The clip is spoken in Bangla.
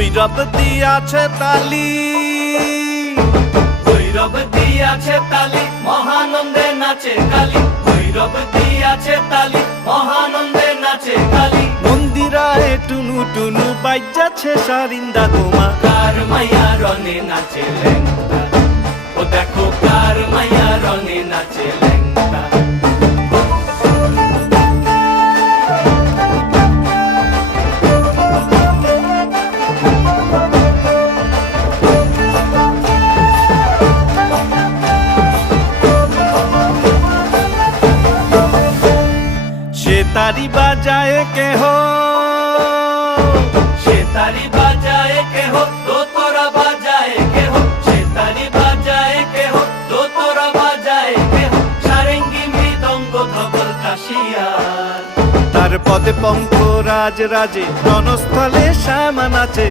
ভৈরব দিয়াছে তালি, ভৈরব দিয়াছে তালি, মহানন্দে নাচে কালী। ভৈরব দিয়াছে তালি, মহানন্দে নাচে কালী। মন্দিরায় টুনু টুনু বাজ্যাছে সারিন্দা গোমা। কার মাইয়া রনে নাচে ল্যাংটা, ও দেখো কার মাইয়া রনে নাচে ল্যাংটা। সে তারি বাজায় কেহ, সে তারি বাজায় কেহ, দোতরা বাজায় কেহ। সে তারি বাজায় কেহ, দোতরা বাজায় কেহ। সারেঙ্গি মৃদঙ্গ ধবল কাশিয়ার। তার পদে পঙ্ক রাজ রাজে রণস্থলে শ্যামা নাচে।